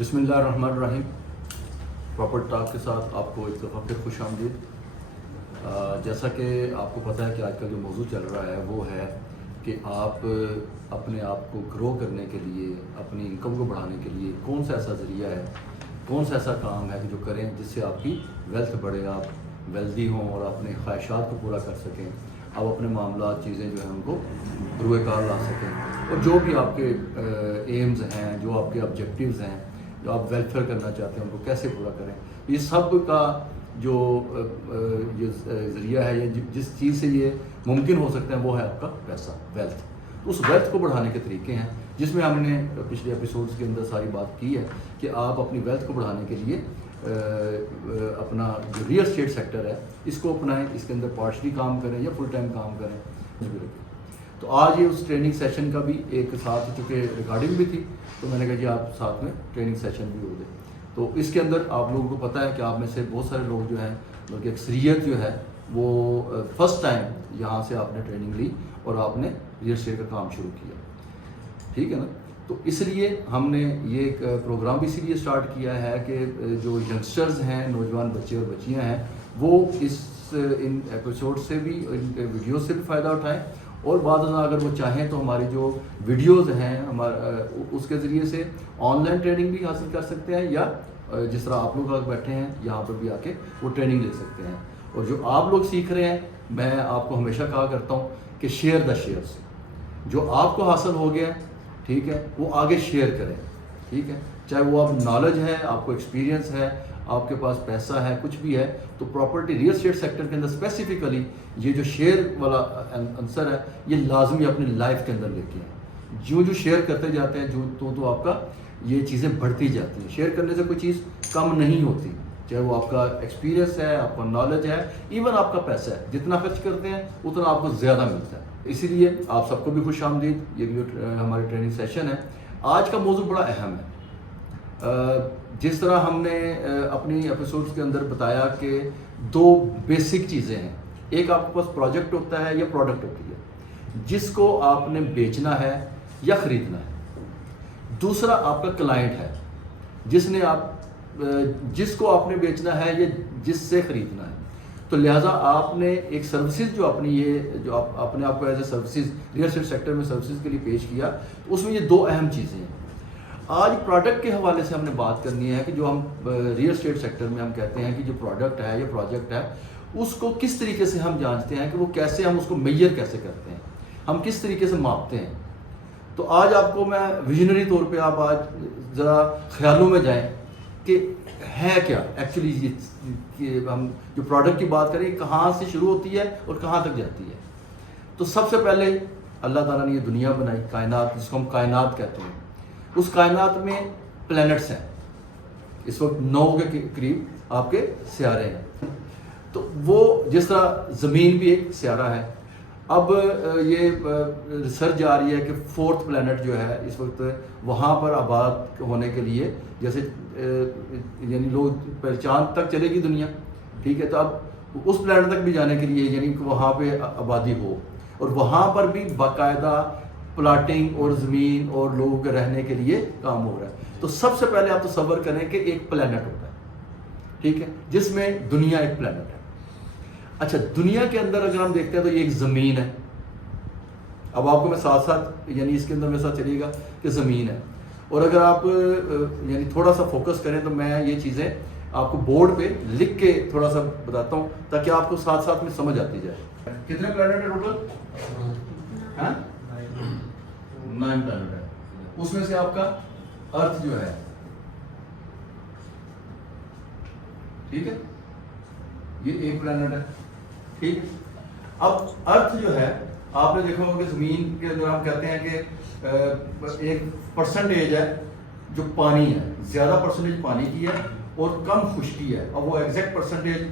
بسم اللہ الرحمن الرحیم. پراپر ٹاک کے ساتھ آپ کو ایک دفعہ پھر خوش آمدید. جیسا کہ آپ کو پتہ ہے کہ آج کا جو موضوع چل رہا ہے وہ ہے کہ آپ اپنے آپ کو گرو کرنے کے لیے، اپنی انکم کو بڑھانے کے لیے کون سا ایسا ذریعہ ہے، کون سا ایسا کام ہے کہ جو کریں جس سے آپ کی ویلتھ بڑھے، آپ ویلدی ہوں اور اپنے خواہشات کو پورا کر سکیں، آپ اپنے معاملات چیزیں جو ہیں ان کو بروئے کار لا سکیں، اور جو بھی آپ کے ایمز ہیں، جو آپ کے آبجیکٹیوز ہیں، جو آپ ویلفیئر کرنا چاہتے ہیں ان کو کیسے پورا کریں. یہ سب کا جو یہ ذریعہ ہے یا جس چیز سے یہ ممکن ہو سکتا ہے وہ ہے آپ کا پیسہ، ویلتھ. تو اس ویلتھ کو بڑھانے کے طریقے ہیں جس میں ہم نے پچھلے ایپیسوڈز کے اندر ساری بات کی ہے کہ آپ اپنی ویلتھ کو بڑھانے کے لیے اپنا جو ریئل اسٹیٹ سیکٹر ہے اس کو اپنائیں، اس کے اندر پارشلی کام کریں یا فل ٹائم کام کریں. تو آج یہ اس ٹریننگ سیشن کا بھی ایک ساتھ، چونکہ ریکارڈنگ بھی تھی تو میں نے کہا کہ آپ ساتھ میں ٹریننگ سیشن بھی ہو گئے. تو اس کے اندر آپ لوگوں کو پتہ ہے کہ آپ میں سے بہت سارے لوگ جو ہیں، بلکہ اکثریت جو ہے وہ فرسٹ ٹائم یہاں سے آپ نے ٹریننگ لی اور آپ نے ریئل اسٹیٹ کا کام شروع کیا. ٹھیک ہے نا. تو اس لیے ہم نے یہ ایک پروگرام بھی اسی لیے اسٹارٹ کیا ہے کہ جو ینگسٹرز ہیں، نوجوان بچے اور بچیاں ہیں، وہ ان ایپیسوڈ سے بھی، ان ویڈیوز سے بھی فائدہ اٹھائیں، اور بعد ازاں اگر وہ چاہیں تو ہماری جو ویڈیوز ہیں اس کے ذریعے سے آن لائن ٹریننگ بھی حاصل کر سکتے ہیں، یا جس طرح آپ لوگ بیٹھے ہیں یہاں پر بھی آ کے وہ ٹریننگ لے سکتے ہیں. اور جو آپ لوگ سیکھ رہے ہیں، میں آپ کو ہمیشہ کہا کرتا ہوں کہ شیئر دا شیئرس. جو آپ کو حاصل ہو گیا، ٹھیک ہے، وہ آگے شیئر کریں. ٹھیک ہے، چاہے وہ آپ نالج ہے، آپ کو ایکسپیرینس ہے، آپ کے پاس پیسہ ہے، کچھ بھی ہے، تو پراپرٹی ریئل اسٹیٹ سیکٹر کے اندر اسپیسیفکلی یہ جو شیئر والا عنصر ہے یہ لازمی اپنی لائف کے اندر لے کے آئیں. جو شیئر کرتے جاتے ہیں تو آپ کا یہ چیزیں بڑھتی جاتی ہیں. شیئر کرنے سے کوئی چیز کم نہیں ہوتی، چاہے وہ آپ کا ایکسپیرینس ہے، آپ کا نالج ہے، ایون آپ کا پیسہ ہے. جتنا خرچ کرتے ہیں اتنا آپ کو زیادہ ملتا ہے. اسی لیے آپ سب کو بھی خوش آمدید. یہ جو ہماری ٹریننگ سیشن ہے، آج کا موضوع بڑا اہم ہے. جس طرح ہم نے اپنی ایپیسوڈز کے اندر بتایا کہ دو بیسک چیزیں ہیں. ایک آپ کے پاس پروجیکٹ ہوتا ہے یا پروڈکٹ ہوتی ہے جس کو آپ نے بیچنا ہے یا خریدنا ہے. دوسرا آپ کا کلائنٹ ہے جس کو آپ نے بیچنا ہے یا جس سے خریدنا ہے. تو لہٰذا آپ نے ایک سروسز جو آپ نے آپ کو as a services real estate sector میں سروسز کے لیے پیش کیا، تو اس میں یہ دو اہم چیزیں ہیں. آج پروڈکٹ کے حوالے سے ہم نے بات کرنی ہے کہ جو ہم ریئل اسٹیٹ سیکٹر میں ہم کہتے ہیں کہ جو پروڈکٹ ہے یا پروجیکٹ ہے، اس کو کس طریقے سے ہم جانچتے ہیں کہ وہ کیسے، ہم اس کو میئر کیسے کرتے ہیں، ہم کس طریقے سے ماپتے ہیں. تو آج آپ کو میں ویژنری طور پہ آپ آج ذرا خیالوں میں جائیں کہ ہے کیا ایکچولی یہ ہم جو پروڈکٹ کی بات کریں کہاں سے شروع ہوتی ہے اور کہاں تک جاتی ہے. تو سب سے پہلے اللہ تعالیٰ نے یہ دنیا بنائی، کائنات، جس کو ہم کائنات کہتے ہیں. اس کائنات میں پلینٹس ہیں. اس وقت 9 کے قریب آپ کے سیارے ہیں. تو وہ جس طرح زمین بھی ایک سیارہ ہے. اب یہ ریسرچ آ رہی ہے کہ 4تھ پلینٹ جو ہے اس وقت وہاں پر آباد ہونے کے لیے، جیسے یعنی لوگ چاند تک چلے گی دنیا، ٹھیک ہے، تو اب اس پلینٹ تک بھی جانے کے لیے یعنی کہ وہاں پہ آبادی ہو، اور وہاں پر بھی باقاعدہ پلاٹنگ اور زمین اور لوگوں کے رہنے کے لیے کام ہو رہا ہے. تو سب سے پہلے آپ تصور کریں کہ ایک پلینٹ ہوتا ہے، ٹھیک ہے، جس میں دنیا ایک پلینٹ ہے. اچھا، دنیا کے اندر اگر ہم دیکھتے ہیں تو یہ ایک زمین ہے. اب آپ کو میں ساتھ ساتھ یعنی اس کے اندر میرے ساتھ چلیے گا کہ زمین ہے. اور اگر آپ یعنی تھوڑا سا فوکس کریں تو میں یہ چیزیں آپ کو بورڈ پہ لکھ کے تھوڑا سا بتاتا ہوں تاکہ آپ کو ساتھ ساتھ میں سمجھ آتی جائے. کتنے پلینٹ ہے ٹوٹل؟ 9 پلینٹ ہے. اس میں سے آپ کا ارتھ جو ہے، ٹھیک ہے، یہ ایک پلینٹ ہے. ٹھیک ہے. اب ارتھ جو ہے آپ نے دیکھا ہوگا کہ زمین کے اندر ہم کہتے ہیں کہ ایک پرسنٹیج ہے جو پانی ہے، زیادہ پرسنٹیج پانی کی ہے اور کم خشکی ہے. اب وہ ایگزیکٹ پرسنٹیج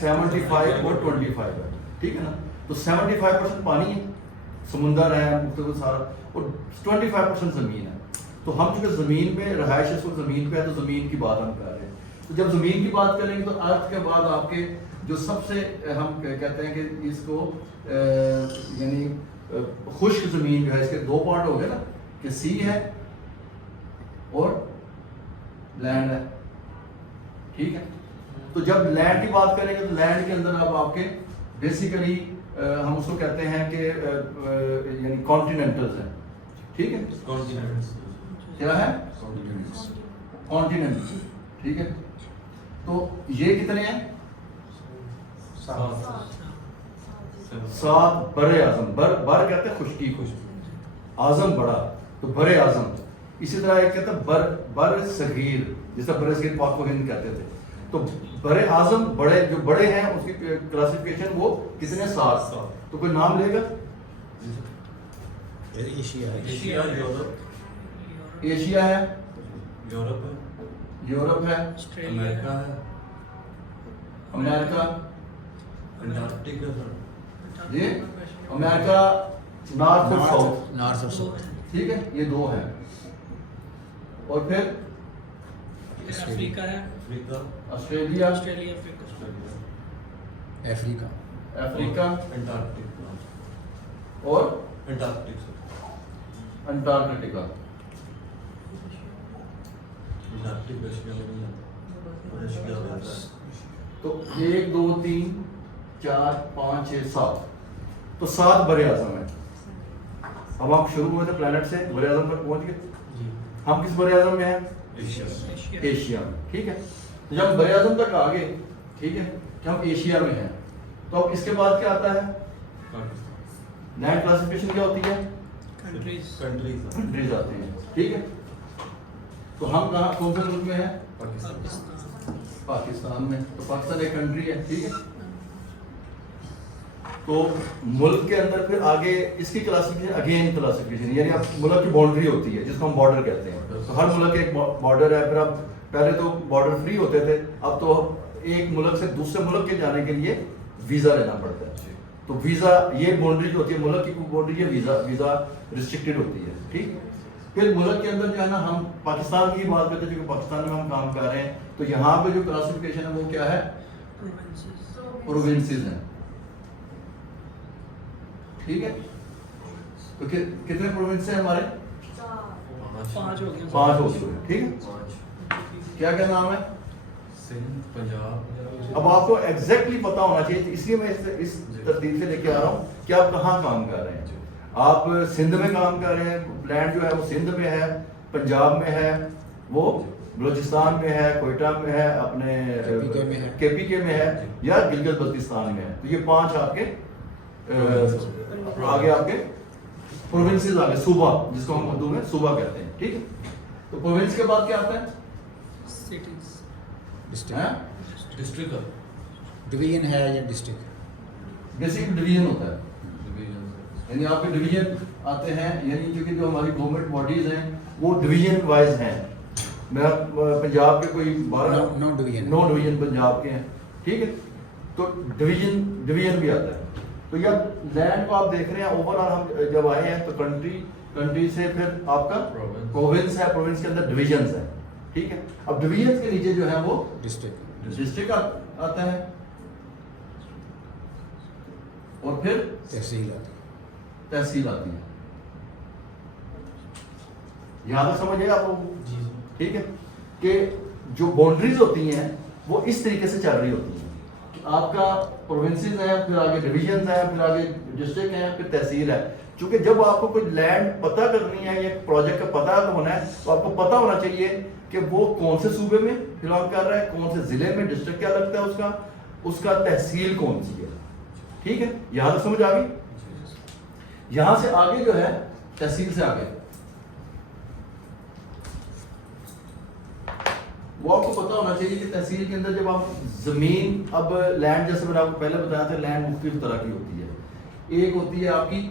75 اور 25 ہے. ٹھیک ہے نا. تو 75% پانی ہے، سمندر ہے مختلف سارا، اور 25% زمین ہے. تو ہم چونکہ زمین پہ رہائش اس وقت زمین پہ ہے تو زمین کی بات ہم کر رہے ہیں. تو جب زمین کی بات کریں گے تو ارتھ کے بعد آپ کے جو سب سے ہم کہتے ہیں کہ اس کو یعنی خشک زمین جو ہے، اس کے 2 پارٹ ہو گئے نا، کہ سی ہے اور لینڈ ہے. ٹھیک ہے, تو جب لینڈ کی بات کریں گے تو لینڈ کے اندر اب آپ کے بیسیکلی ہم اس کو کہتے ہیں کہ یعنی کانٹیننٹلز ہیں. ٹھیک ہے, کیا ہے کانٹیننٹ. ٹھیک ہے, تو یہ کتنے ہیں؟ 7 بر اعظم. بر کہتے ہیں خشکی کو, اعظم بڑا, تو بر اعظم. اسی طرح ایک کہتے ہیں بر صغیر, جس طرح بر صغیر پاک و ہند کہتے تھے. تو بر اعظم بڑے جو بڑے ہیں اس کی کلاسیفیکیشن وہ کتنے؟ 7. تو کوئی نام لے گا؟ ایشیا ہے, یورپ ہے, امریکہ, جی امریکہ نارتھ اور ساؤتھ. ٹھیک ہے, یہ 2 ہیں. اور پھر افریقہ ہے, آسٹریلیا, افریقہ, اور انٹارکٹیکا. تو 1 2 3 4 5 6 7, تو 7 بر اعظم ہیں. اب ہم شروع ہوئے تھے پلانٹ سے, بر اعظم تک پہنچ گئے. ہم کس بر اعظم میں ہیں؟ ایشیا میں. ٹھیک ہے, تو جب بر اعظم تک آ گئے, ٹھیک ہے, کہ ہم ایشیا میں ہیں, تو اب اس کے بعد کیا آتا ہے؟ لینڈ کلاسیفیکیشن کیا ہوتی ہے؟ کنٹریز آتے ہیں. ٹھیک ہے, تو ہم کہاں کون سے ملک میں ہیں؟ پاکستان میں. تو پاکستان ایک کنٹری ہے. ٹھیک ہے, تو ملک کے اندر پھر آگے اس کی کلاسیفیکیشن اگین کلاسیفیکیشن, یعنی اب ملک کی باؤنڈری ہوتی ہے جس کو ہم بارڈر کہتے ہیں. تو ہر ملک ایک بارڈر ہے. پھر اب پہلے تو بارڈر فری ہوتے تھے, اب تو ایک ملک سے دوسرے ملک کے جانے کے لیے ویزا لینا پڑتا ہے. تو ویزا, یہ باؤنڈری جو ہوتی ہے ملک کی باؤنڈری, یہ ویزا ریسٹرکٹیڈ ہوتی ہے. ٹھیک, پھر ملک کے اندر جو ہے نا, ہم پاکستان کی بات کرتے ہیں کیونکہ پاکستان میں ہم کام کر رہے ہیں, تو یہاں پہ جو کلاسیفیکیشن ہے وہ کیا ہے؟ پروونسز ہیں. ٹھیک ہے, تو کتنے پروونس ہیں ہمارے؟ 5 ہو گئے. ٹھیک ہے, کیا کیا نام ہے؟ سندھ, پنجاب. اب آپ کو ایگزیکٹلی پتا ہونا چاہیے, اس لیے میں اس ترتیب سے لے کے آ رہا ہوں کہ آپ کہاں کام کر رہے ہیں. آپ سندھ میں کام کر رہے ہیں, لینڈ جو ہے وہ سندھ میں ہے, پنجاب میں ہے, وہ بلوچستان میں ہے, کوئٹہ میں ہے, اپنے کے پی کے میں ہے, یا گلگت بلتستان میں ہے. تو یہ 5 آپ کے آگے آپ کے پروونسز آگے, صوبہ جس کو ہم اردو میں صوبہ کہتے ہیں. ٹھیک ہے, تو پروونس کے بعد کیا آتا ہے؟ ڈسٹرکٹ ڈویژن ہے یا ڈسٹرکٹ؟ بیسک ڈویژن ہوتا ہے, یعنی آپ کے ڈویژن آتے ہیں, یعنی کیونکہ جو ہماری گورنمنٹ باڈیز ہیں وہ ڈویژن وائز ہیں. میرا پنجاب کے کوئی 9 ڈویژن پنجاب کے ہیں. ٹھیک ہے, تو ڈویژن بھی آتا ہے. تو یہ لینڈ کو آپ دیکھ رہے ہیں اوور آل, ہم جب آئے ہیں تو کنٹری سے پھر آپ کا پروونس ہے, پروونس کے اندر ڈویژنز ہیں. ٹھیک ہے, اب ڈویژنز کے نیچے جو ہے وہ ڈسٹرکٹ آتا ہے, اور پھر تحصیل آتی ہے. یہاں تک سمجھے آپ لوگ؟ ٹھیک ہے, کہ جو باؤنڈریز ہوتی ہیں وہ اس طریقے سے چل رہی ہوتی ہیں. آپ کا پروونسز ہیں, پھر آگے ڈویژنز ہیں, پھر آگے ڈسٹرکٹ ہیں, پھر تحصیل ہے. چونکہ جب آپ کو کوئی لینڈ پتہ کرنی ہے یا پروجیکٹ کا پتہ ہونا ہے, تو آپ کو پتہ ہونا چاہیے کہ وہ کون سے صوبے میں بلانگ کر رہا ہے, کون سے ضلع میں, ڈسٹرکٹ کیا لگتا ہے اس کا تحصیل کون سی ہے. ٹھیک ہے, یہاں سے سمجھ آ گئی. یہاں سے آگے جو ہے تحصیل سے آگے وہ آپ کو پتا ہونا چاہیے کہ تحصیل کے اندر جب آپ زمین, اب لینڈ جیسے میں نے آپ کو پہلے بتایا تھا, لینڈ مختلف طرح کی ہوتی ہے. ایک ہوتی ہے آپ کی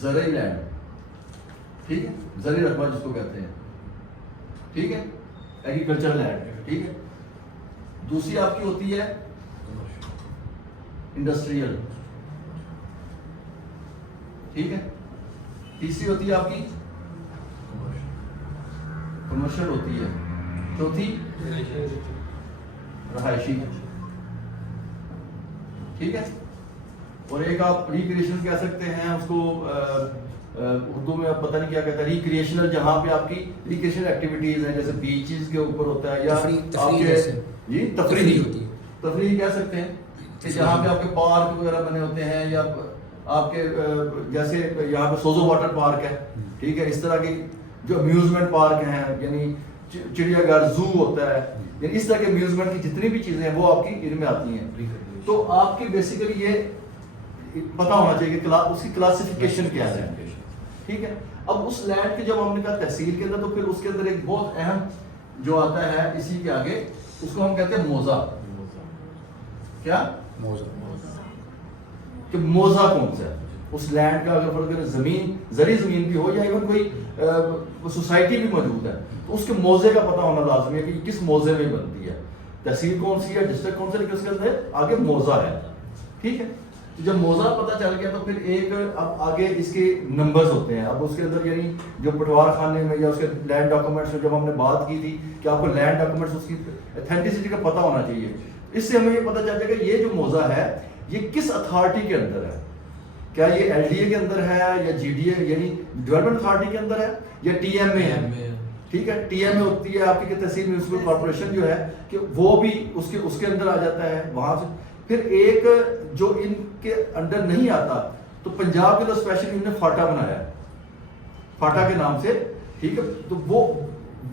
زرعی لینڈ, ٹھیک ہے, زرعی رقبہ جس کو کہتے ہیں. ٹھیک ہے, ایگریکلچر لینڈ. ٹھیک ہے, دوسری آپ کی ہوتی ہے انڈسٹریل. ٹھیک ہے, تیسری ہوتی ہے آپ کی کمرشل ہوتی ہے, چوتھی رہائشی. ٹھیک ہے, اور ایک آپ ریکریشن کہہ سکتے ہیں اس کو, اردو میں اب پتہ نہیں کیا کہتا ہے ریکریشنل، جہاں پہ آپ کی ریکریشنل ایکٹیویٹیز ہیں جیسے بیچز کے اوپر ہوتا ہے یا آپ کے جی تفریح ہوتی ہے، تفریح کہہ سکتے ہیں کہ جہاں پہ آپ کے پارک وغیرہ بنے ہوتے ہیں یا آپ کے جیسے یہاں پہ سوزو واٹر پارک ہے، ٹھیک ہے، اس طرح کی جو امیوزمنٹ پارک ہیں یعنی چڑیا گھر، زو ہوتا ہے، یعنی اس طرح کے امیوزمنٹ کی جتنی بھی چیزیں ہیں وہ آپ کی ان میں آتی ہیں. تو آپ کی بیسیکلی یہ پتا ہونا چاہیے کہ اس کی کلاسیفیکیشن کیا ہے، ٹھیک ہے. اب اس لینڈ کے جب ہم نے کہا تحصیل کے اندر تو پھر اس کے اندر ایک بہت اہم جو آتا ہے اسی کے آگے اس کو ہم کہتے ہیں موضع. کیا موضع؟ کہ موضع کون سا ہے اس لینڈ کا، اگر فرض زمین زرعی زمین بھی ہو یا ایون کوئی سوسائٹی بھی موجود ہے تو اس کے موضع کا پتہ ہونا لازمی ہے کہ کس موضع میں بنتی ہے، تحصیل کون سی ہے، ڈسٹرکٹ کون سا، لیکن اس کے اندر آگے موضع ہے، ٹھیک ہے. جب موضع پتہ چل گیا تو پھر ایک اب آگے اس کے نمبرز ہوتے ہیں. اب اس کے اندر یعنی جو پٹوار خانے میں یا اس کے لینڈ ڈاکومنٹس میں جب ہم نے بات کی تھی کہ آپ کو لینڈ ڈاکومنٹس اس کی اتھینٹسٹی کا پتہ ہونا چاہیے، اس سے ہمیں یہ پتہ چل جائے گا یہ جو موضع ہے یہ کس اتھارٹی کے اندر ہے. کیا یہ ایل ڈی اے کے اندر ہے یا جی ڈی اے یعنی ڈیولپمنٹ اتھارٹی کے اندر ہے یا ٹی ایم اے ہے، ٹھیک ہے. ٹی ایم اے ہوتی ہے آپ کی تحصیل میونسپل کارپوریشن جو ہے کہ وہ بھی اس کے اندر آ جاتا ہے وہاں سے. پھر ایک جو ان کے انڈر نہیں آتا تو پنجاب کے اندر اسپیشلی انہوں نے فاٹا بنایا ہے، فاٹا کے نام سے، ٹھیک ہے. تو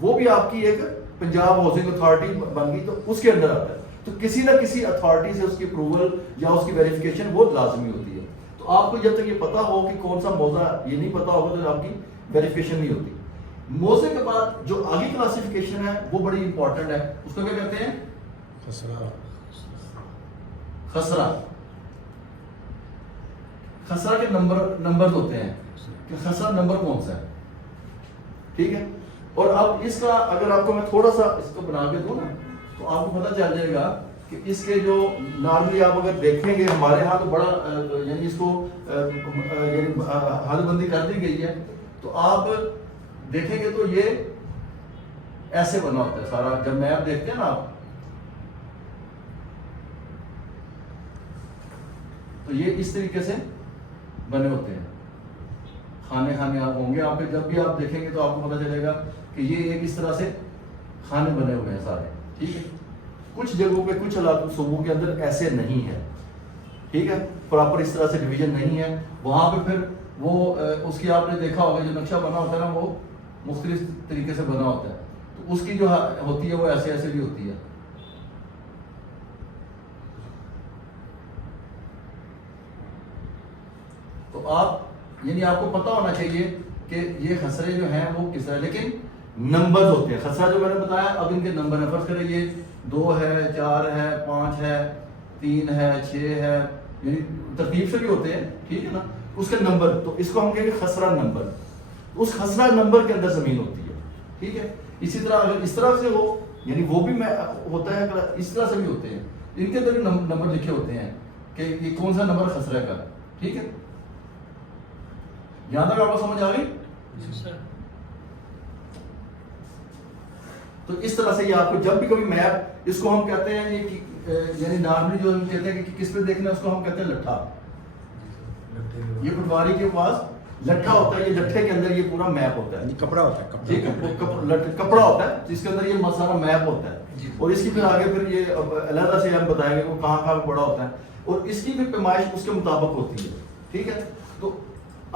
وہ بھی آپ کی ایک پنجاب ہاؤسنگ اتھارٹی بن گئی تو اس کے اندر آتا ہے. تو کسی نہ کسی اتھارٹی سے اس کی اپروول یا اس کی ویریفیکیشن وہ لازمی ہوتی ہے. تو آپ کو جب تک یہ پتا ہو کہ کون سا موضع یہ نہیں پتا ہوگا تو آپ کی ویریفیکیشن نہیں ہوتی. موضع کے بعد جو آگے کلاسیفیکیشن ہے وہ بڑی امپورٹنٹ ہے، اس کو کیا کہتے ہیں؟ خسرہ. خسرہ. خسرہ کے نمبر ہوتے ہیں کہ خسرہ نمبر کون سا ہے، ٹھیک ہے. اور اب اس کا اگر آپ کو میں تھوڑا سا اس کو بنا کے دوں نا تو آپ کو پتہ چل جائے گا کہ اس کے جو نارملی آپ اگر دیکھیں گے ہمارے ہاں تو بڑا یعنی اس کو یعنی حد بندی کر دی گئی ہے. تو آپ دیکھیں گے تو یہ ایسے بنا ہوتا ہے سارا. جب میپ دیکھتے ہیں نا آپ تو یہ اس طریقے سے بنے ہوتے ہیں. کھانے آپ ہوں گے آپ کے، جب بھی آپ دیکھیں گے تو آپ کو پتہ چلے گا کہ یہ ایک اس طرح سے کھانے بنے ہوئے ہیں سارے، ٹھیک ہے. کچھ جگہوں پہ کچھ علاقوں صوبوں کے اندر ایسے نہیں ہے، ٹھیک ہے، پراپر اس طرح سے ڈویژن نہیں ہے. وہاں پہ پھر وہ اس کی آپ نے دیکھا ہوگا جو نقشہ بنا ہوتا ہے نا وہ مختلف طریقے سے بنا ہوتا ہے. تو اس کی جو ہوتی ہے وہ ایسے بھی ہوتی ہے. تو آپ یعنی آپ کو پتہ ہونا چاہیے کہ یہ خسرے جو ہیں وہ کس طرح، لیکن نمبر ہوتے ہیں. خسرہ جو میں نے بتایا اب ان کے نمبر ہیں. فرض کریں یہ 2 ہے، 4 ہے، 5 ہے، 3 ہے، 6 ہے، یعنی ترتیب سے بھی ہوتے ہیں، ٹھیک ہے نا. اس کے نمبر تو اس کو ہم کہیں گے خسرہ نمبر. اس خسرہ نمبر کے اندر زمین ہوتی ہے، ٹھیک ہے. اسی طرح اگر اس طرح سے ہو یعنی وہ بھی ہوتا ہے، اس طرح سے بھی ہوتے ہیں. ان کے اندر بھی نمبر لکھے ہوتے ہیں کہ یہ کون سا نمبر خسرہ کا، ٹھیک ہے. یہاں تک آپ کو سمجھ آ گئی؟ تو اس طرح سے یہ آپ کو جب بھی کبھی میپ اس کو ہم کہتے ہیں یہ یعنی نارملی جو ہم کہتے ہیں کہ کس پہ دیکھنا ہے اس کو ہم کہتے ہیں لٹھا. یہ پٹواری کے پاس لٹھا ہوتا ہے، یہ لٹھے کے اندر یہ پورا میپ ہوتا ہے. کپڑا ہوتا ہے، ٹھیک ہے، کپڑا ہوتا ہے جس کے اندر یہ سارا میپ ہوتا ہے. اور اس کی پھر آگے پھر یہ علیحدہ سے ہم بتائیں گے وہ کہاں پڑا ہوتا ہے اور اس کی پھر پیمائش اس کے مطابق ہوتی ہے، ٹھیک ہے. تو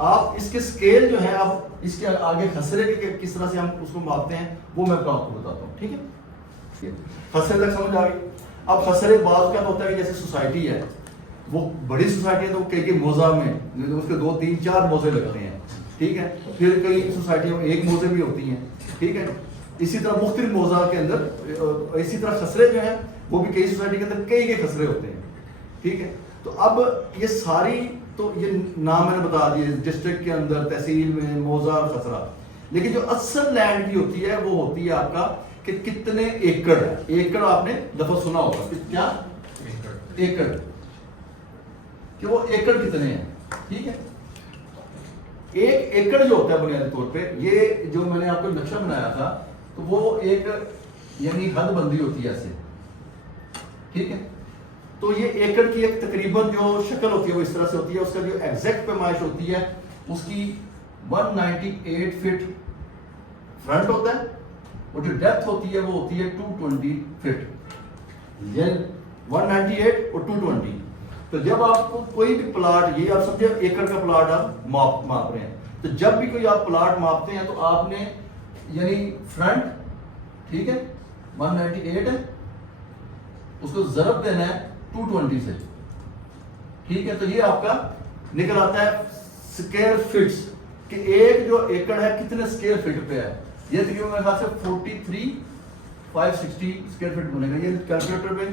آپ اس کے سکیل جو ہے آپ اس کے آگے خسرے کے کس طرح سے ہم اس کو ماپتے ہیں وہ میں آپ کو بتاتا ہوں، ٹھیک ہے. خسرے تک سمجھ آ گئی. اب خسرے بعض کیا ہوتا ہے کہ جیسے سوسائٹی ہے وہ بڑی سوسائٹی ہے تو کئی موضع میں اس کے 2 3 4 موضع لگتے ہیں، ٹھیک ہے. پھر کئی سوسائٹیوں میں ایک موضع بھی ہوتی ہیں، ٹھیک ہے. اسی طرح مختلف موضع کے اندر اسی طرح خسرے جو ہیں وہ بھی کئی سوسائٹی کے اندر کئی خسرے ہوتے ہیں، ٹھیک ہے. تو اب یہ ساری تو یہ نام میں نے بتا دیے ڈسٹرکٹ کے اندر، تحصیل میں، موضع اور خسرہ. لیکن جو اصل لینڈ کی ہوتی ہے وہ ہوتی ہے آپ کا کہ کتنے ایکڑ ہے. ایکڑ آپ نے دفعہ سنا ہوگا، کیا ایکڑ، کہ وہ ایکڑ کتنے ہیں، ٹھیک ہے. ایک ایکڑ جو ہوتا ہے بنیادی طور پہ یہ جو میں نے آپ کو نقشہ بنایا تھا تو وہ ایک یعنی حد بندی ہوتی ہے ایسے، ٹھیک ہے. تو یہ ایکڑ کی ایک تقریباً جو شکل ہوتی ہے وہ اس طرح سے ہوتی ہے. اس کا جو ایگزیکٹ پیمائش ہوتی ہے اس کی 198 فٹ فرنٹ ہوتا ہے, وہ جو ڈیپتھ ہوتی ہے وہ ہوتی ہے 220 فٹ, یعنی 198 اور 220. تو جب آپ کو کوئی بھی پلاٹ, یہ آپ سمجھے ایکڑ کا پلاٹ آپ ماپ رہے ہیں, تو جب بھی کوئی آپ پلاٹ ماپتے ہیں تو آپ نے یعنی فرنٹ, ٹھیک ہے, 198 ہے, اس کو ضرب دینا ہے 220 سے, ٹھیک ہے. تو یہ آپ کا نکل آتا ہے اسکوائر فٹس, کہ ایک جو ایکڑ ہے کتنے اسکوائر فٹ پہ ہے. یہ تقریباً میرے خیال سے 43560 اسکوائر فٹ بنے گا. یہ کیلکولیٹر پہ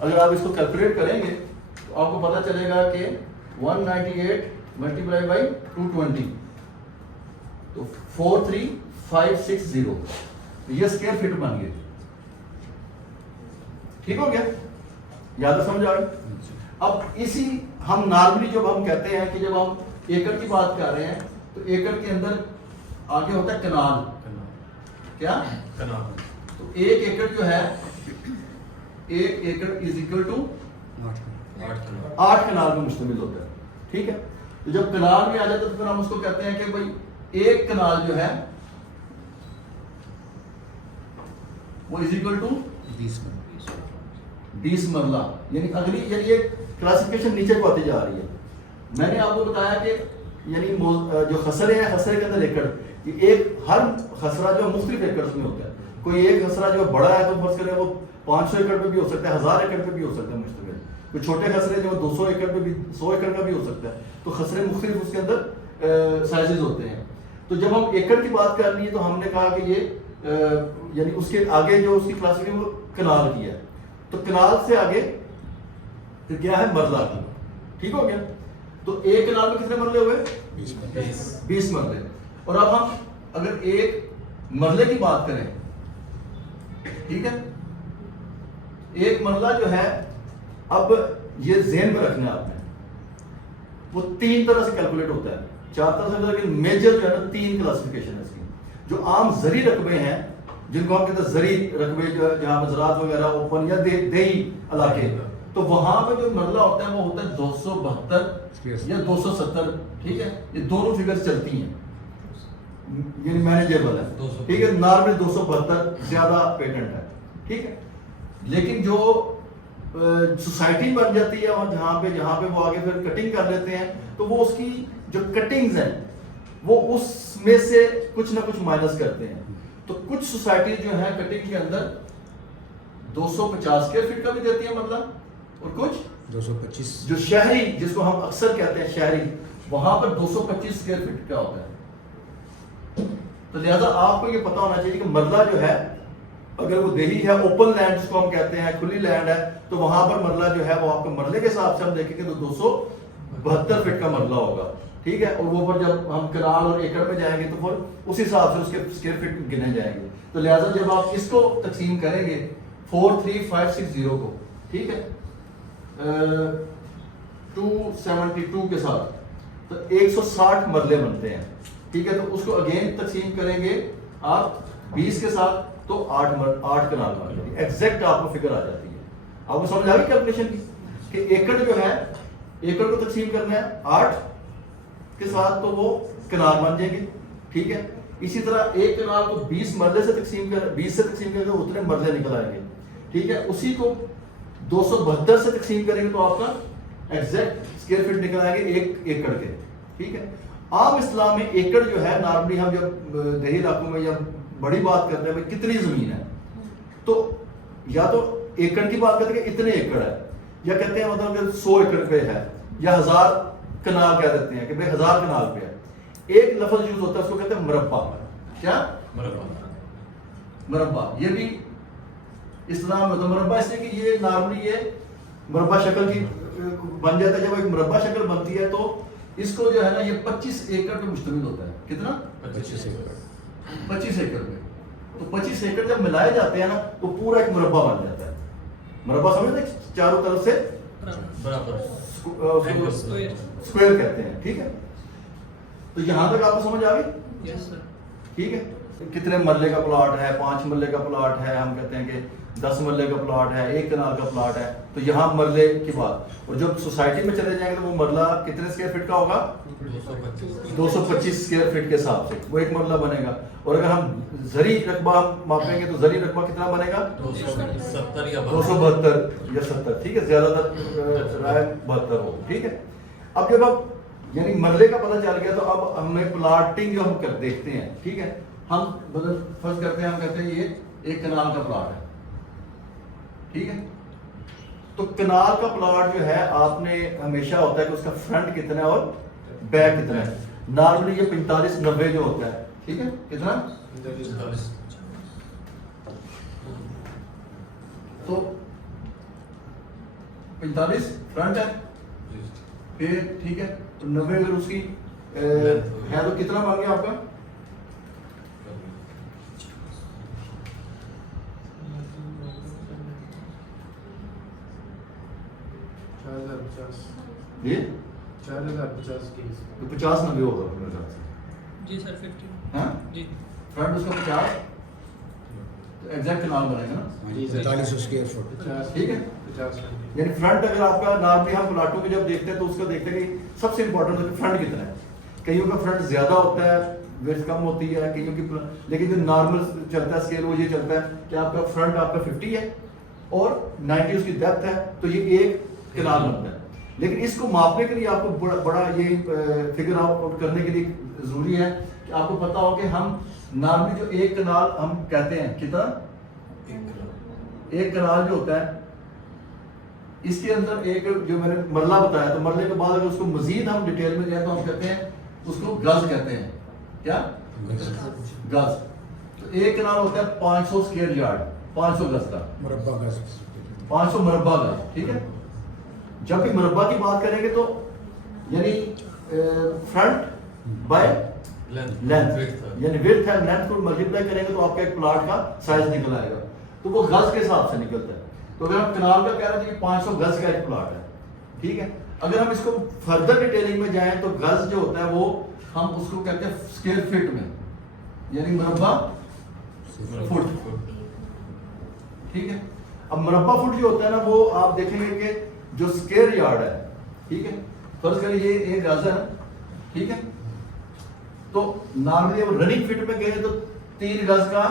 اگر آپ اس کو کیلکولیٹ کریں گے تو آپ کو پتہ چلے گا کہ 198 ملٹیپلائی بائی 220 تو 43560, یہ اسکوائر فٹ بن گئے. ٹھیک ہو گیا, یاد سمجھ آ گئی. اب اسی ہم نارملی جب ہم کہتے ہیں کہ جب ہم ایکڑ کی بات کر رہے ہیں تو ایکڑ کے اندر آگے ہوتا ہے کنال. کیا کنال؟ تو ایک ایکڑ جو ہے, ایک ایکڑ از اکول ٹو 8 کنال میں مشتمل ہوتا ہے, ٹھیک ہے. تو جب کنال میں آ جاتا ہے تو پھر ہم اس کو کہتے ہیں کہ بھائی ایک کنال جو ہے وہ از اکول ٹو 20 مرلہ, یعنی اگلی یعنی یہ کلاسیفیکیشن نیچے کو آتی جا رہی ہے. میں نے آپ کو بتایا کہ یعنی جو خسرے ہیں, خسرے کے اندر ایکڑ, ایک ہر خسرہ جو مختلف ایکڑ میں ہوتا ہے. کوئی ایک خسرہ جو بڑا ہے تو فرض کریں وہ 500 ایکڑ پہ بھی ہو سکتا ہے, 1000 ایکڑ پہ بھی ہو سکتا ہے مشتمل. کوئی چھوٹے خسرے جو 200 ایکڑ پہ بھی 100 ایکڑ کا بھی ہو سکتا ہے. تو خسرے مختلف اس کے اندر سائزز ہوتے ہیں. تو جب ہم ایکڑ کی بات کرنی ہے تو ہم نے کہا کہ یہ یعنی اس کے آگے جو اس کی کلاسیفیکیشن وہ کنال کی ہے. تو کنال سے آگے پھر کیا ہے مرلہ کی. ٹھیک ہو گیا. تو ایک کنال میں کتنے مرلے ہوئے؟ 20 مرلے. اور اب ہم اگر ایک مرلے کی بات کریں, ٹھیک ہے, ایک مرلہ جو ہے, اب یہ ذہن میں رکھنا ہے آپ نے, وہ 3 طرح سے کیلکولیٹ ہوتا ہے, 4 طرح سے, لیکن میجر جو ہے نا 3 کلاسیفیکیشن ہے اس کی. جو عام زرعی رقبے ہیں جن کو ہم کہتے ہیں زرعی رقبے, جو ہے جہاں پہ زراعت وغیرہ اوپن یا دیہی علاقے, تو وہاں پہ جو مرلہ ہوتا ہے وہ ہوتا ہے 272 یا 270. ٹھیک ہے, یہ دونوں فگرز چلتی ہیں, یعنی مینیجیبل ہے. ٹھیک ہے, نارمل 272 زیادہ پیٹنٹ ہے. ٹھیک ہے. لیکن جو سوسائٹی بن جاتی ہے اور جہاں پہ وہ آگے پھر کٹنگ کر لیتے ہیں, تو وہ اس کی جو کٹنگز ہیں وہ اس میں سے کچھ نہ کچھ مائنس کرتے ہیں. تو کچھ سوسائٹی جو ہیں کٹنگ کے اندر 250 اسکوائر فٹ کا بھی دیتی ہیں مطلب, اور کچھ 225 جو شہری جس کو ہم اکثر کہتے ہیں شہری, وہاں پر 225 اسکوائر فٹ کا ہوتا ہے. تو لہذا آپ کو یہ پتا ہونا چاہیے کہ مرلہ جو ہے اگر وہ دیہی ہے, اوپن لینڈ جس کو ہم کہتے ہیں, کھلی لینڈ ہے, تو وہاں پر مرلہ جو ہے وہ آپ کو مرلے کے حساب سے ہم دیکھیں گے تو 272 فٹ کا مرلہ ہوگا. ٹھیک ہے. اور وہ پر جب ہم کنال اور ایکڑ میں جائیں گے تو پھر اس حساب سے اس کے اسکوائر فٹ گنے جائیں گے. تو لہٰذا جب آپ اس کو تقسیم کریں گے 43560 کو, ٹھیک ہے, 272 کے ساتھ, تو 160 مرلے بنتے ہیں. ٹھیک ہے. تو اس کو اگین تقسیم کریں گے آپ 20 کے ساتھ تو 8 کنال بن جاتی ہے. ایگزیکٹ آپ کو فگر آ جاتی ہے. آپ کو سمجھ آ گئی کیلکولیشن کی کہ ایکڑ جو ہے, ایکڑ کو تقسیم کرنا ہے 8 کے ساتھ تو وہ کنال بن جائیں گے. ٹھیک ہے. اسی طرح ایک کنال کو 20 مرلے سے تقسیم کر 20 سے تقسیم کریں گے اتنے مرلے نکل آئیں گے. ٹھیک ہے. اسی کو 272 سے تقسیم کریں گے تو آپ کا ایگزیکٹ اسکوائر فٹ نکل آئیں گے ایک ایکڑ کے. ٹھیک ہے. عام اسلام میں ایکڑ جو ہے نارملی ہم جب دیہی علاقوں میں یا بڑی بات کرتے ہیں بھائی کتنی زمین ہے, تو یا تو ایکڑ کی بات کرتے ہیں کہ اتنے ایکڑ ہے, یا کہتے ہیں مطلب کہ 100 ایکڑ پہ ہے, یا 1000 کنال کہہ دیتے ہیں کہ بھائی 1000 کنال پہ ہے. ایک لفظ یوز ہوتا ہے اس کو کہتے ہیں مربع. کیا مربع؟ یہ بھی اسلام میں تو مربع اس لیے کہ یہ نارملی یہ مربع شکل کی بن جاتا ہے. جب ایک مربع شکل بنتی ہے تو اس کو جو ہے نا یہ 25 ایکڑ پہ مشتمل ہوتا ہے. کتنا؟ 25 ایکڑ پہ. تو 25 ایکڑ جب ملائے جاتے ہیں نا تو پورا ایک مربع بن جاتا ہے. مربع سمجھتے ہیں, چاروں طرف سے برابر اسکوائر کہتے ہیں. ٹھیک ہے. تو یہاں تک آپ کو سمجھ آ گئی؟ یس سر. ٹھیک ہے. کتنے مرلے کا پلاٹ ہے, 5 مرلے کا پلاٹ ہے, ہم کہتے ہیں کہ 10 مرلے کا پلاٹ ہے, 1 کنال کا پلاٹ ہے. تو یہاں مرلے کی بات. اور جب سوسائٹی میں چلے جائیں گے تو وہ مرلہ کتنے اسکوائر فٹ کا ہوگا؟ 225 اسکوائر فٹ کے حساب سے وہ ایک مرلہ بنے گا. اور اگر ہم زرعی رقبہ ماپیں گے تو زرعی رقبہ کتنا بنے گا؟ 270 یا 272 یا 70. ٹھیک ہے, زیادہ تر رائے 72 ہو. ٹھیک ہے, اب جب اب یعنی مرلے کا پتہ چل گیا تو اب ہمیں پلاٹنگ جو ہم کر دیکھتے ہیں. ٹھیک ہے, ہم فرض کرتے ہیں, ہم کہتے ہیں یہ ایک کنال کا پلاٹ ہے. ٹھیک ہے, تو کنال کا پلاٹ جو ہے آپ نے ہمیشہ ہوتا ہے کہ اس کا فرنٹ کتنا ہے اور بیک کتنا ہے. نارملی یہ 45-90 جو ہوتا ہے. ٹھیک ہے, کتنا؟ تو 45 فرنٹ ہے, پھر ٹھیک ہے, تو 90 اگر اس کی ہے تو کتنا بن گیا آپ کا؟ یہ 4050 تو 50-90 ہوگا میرے خیال سے. جی سر 50. ہاں, جی فرنٹ اس کا 50 تو ایگزیکٹ کنال بنے گا نا. 45 اسکوائر فٹ. ٹھیک ہے, یعنی فرنٹ اگر آپ کا نارملی ہم پلاٹوں میں جب دیکھتے ہیں تو اس کو دیکھتے ہیں کہ سب سے امپورٹنٹ ہے کہ فرنٹ کتنا ہے. کئیوں کا فرنٹ زیادہ ہوتا ہے, ویڈتھ کم ہوتی ہے کئیوں کی, لیکن جو نارمل چلتا ہے اسکیل وہ یہ چلتا ہے کہ آپ کا فرنٹ آپ کا 50 ہے اور 90 اس کی ڈیپتھ ہے, تو یہ ایک کنال بنتا ہے. لیکن اس کو ماپنے کے لیے آپ کو بڑا یہ فگر آؤٹ کرنے کے لیے ضروری ہے کہ آپ کو پتا ہو کہ ہم نارملی جو ایک کنال ہم کہتے ہیں کتنا, ایک کنال جو ہوتا ہے اس کے اندر ایک جو میں نے مرلہ بتایا, تو مرلے کے بعد اگر اس کو مزید ہم ڈیٹیل میں جائیں تو ہم کہتے ہیں اس کو گز کہتے ہیں. کیا گز؟ تو ایک کنال ہوتا ہے 500 اسکوائر یارڈ, 500 گز کا مربع گز. 500 مربع گز. ٹھیک ہے, جب بھی مربع کی بات کریں گے تو یعنی فرنٹ بائی لینتھ, یعنی ویڈتھ ہے لینتھ کو ملٹیپلائی کریں گے تو آپ کا ایک پلاٹ کا سائز نکل آئے گا, تو وہ گز کے حساب سے نکلتا ہے. تو اگر ہم کنال کا کہہ رہے ہیں کہ 500 گز کا ایک پلاٹ ہے. ٹھیک ہے, اگر ہم اس کو فردر ڈیٹیلنگ میں جائیں تو گز جو ہوتا ہے وہ ہم اس کو کہتے ہیں اسکوائر فٹ میں, یعنی مربع فٹ. ٹھیک ہے, اب مربع فٹ جو ہوتا ہے نا وہ آپ دیکھیں گے کہ جو اسکوائر یارڈ ہے, ٹھیک ہے, فرض کریں یہ ایک گز ہے نا. ٹھیک ہے, تو نارملی اب رننگ فٹ میں گئے تو 3 گز کا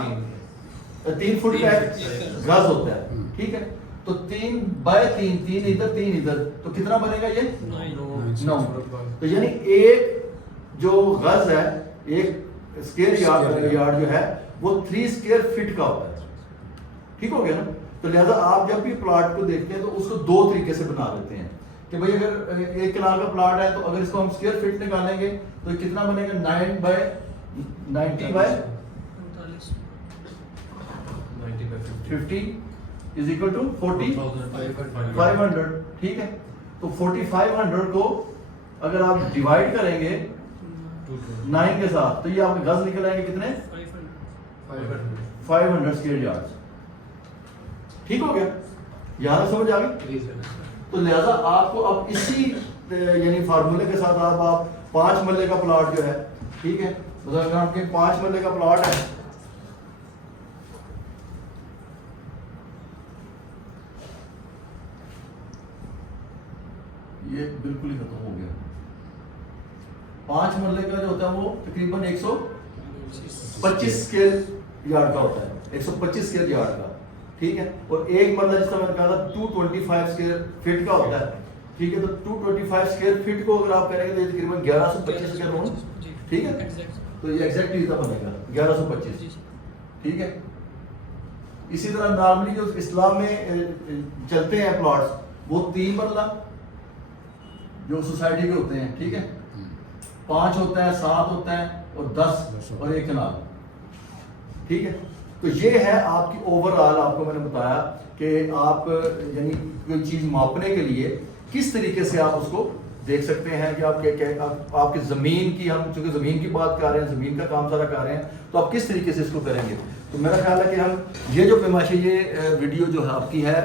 3 فٹ کا ایک گز ہوتا ہے. ٹھیک ہے, تو 3 بائی 3, 3 ادھر 3 ادھر, تو کتنا بنے گا یہ 9. تو یعنی ایک جو گز ہے, ایک اسکوائر یارڈ جو ہے وہ 3 اسکوائر فٹ کا ہوتا ہے. ٹھیک ہو گیا نا. تو لہذا آپ جب بھی پلاٹ کو دیکھتے ہیں تو اس کو 2 طریقے سے بنا دیتے ہیں کہ بھئی اگر ایک کنال کا پلاٹ ہے تو اگر اس کو ہم اسکوائر فٹ نکالیں گے تو کتنا بنے گا 9 by 90 by 50 is equal to 4500. ٹھیک ہے, تو 4500 کو اگر آپ ڈیوائڈ کریں گے 9 کے ساتھ تو یہ آپ کے گز نکل آئیں گے کتنے 500 اسکوائر یارڈ. ٹھیک ہو گیا, یہاں سمجھ آ گئی. تو لہذا آپ کو اب اسی یعنی فارمولے کے ساتھ آپ 5 مرلے کا پلاٹ جو ہے, ٹھیک ہے, مطلب اگر آپ کے 5 مرلے کا پلاٹ ہے یہ بالکل ہی ختم ہو گیا. 5 مرلے کا جو ہوتا ہے وہ تقریباً 125 اسکوائر یارڈ کا ہوتا ہے, 125 اسکوائر یارڈ کا. ٹھیک ہے, اور ایک مرلہ جس طرح میں نے کہا تھا 225 اسکوائر فٹ کا ہوتا ہے. ٹھیک ہے, تو 225 اسکوائر فٹ کو اگر آپ کریں گے تو یہ تقریباً 1125 اسکوائر ہوں. ٹھیک ہے, تو یہ ایگزیکٹلی اتنا بنے گا 1125. ٹھیک ہے, اسی طرح نارملی جو اسلام میں چلتے ہیں پلاٹس وہ 3 مرلہ جو سوسائٹی کے ہوتے ہیں. ٹھیک ہے, 5 ہوتا ہے, 7 ہوتا ہے اور 10 اور 1 کنال. ٹھیک ہے, تو یہ ہے آپ کی اوور آل. آپ کو میں نے بتایا کہ آپ یعنی کوئی چیز ماپنے کے لیے کس طریقے سے آپ اس کو دیکھ سکتے ہیں کہ آپ کی زمین کی, ہم چونکہ زمین کی بات کر رہے ہیں, زمین کا کام سارا کر رہے ہیں, تو آپ کس طریقے سے اس کو کریں گے. تو میرا خیال ہے کہ ہم یہ جو پیمائشی یہ ویڈیو جو ہے آپ کی ہے,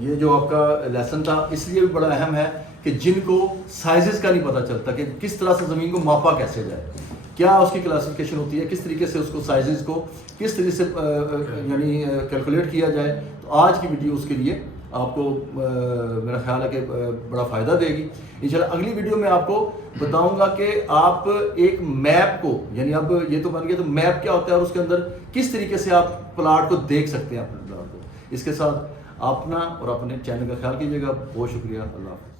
یہ جو آپ کا لیسن تھا اس لیے بھی بڑا اہم ہے کہ جن کو سائزز کا نہیں پتہ چلتا کہ کس طرح سے زمین کو ماپا کیسے جائے, کیا اس کی کلاسیفیکیشن ہوتی ہے, کس طریقے سے اس کو سائزز کو کس طریقے سے یعنی کیلکولیٹ کیا جائے. تو آج کی ویڈیو اس کے لیے آپ کو میرا خیال ہے کہ بڑا فائدہ دے گی انشاءاللہ. اگلی ویڈیو میں آپ کو بتاؤں گا کہ آپ ایک میپ کو، یعنی اب یہ تو بن گیا تو میپ کیا ہوتا ہے اور اس کے اندر کس طریقے سے آپ پلاٹ کو دیکھ سکتے ہیں اپنے پلاٹ کو. اس کے ساتھ اپنا اور اپنے چینل کا خیال کیجیے گا. بہت شکریہ. اللہ حافظ.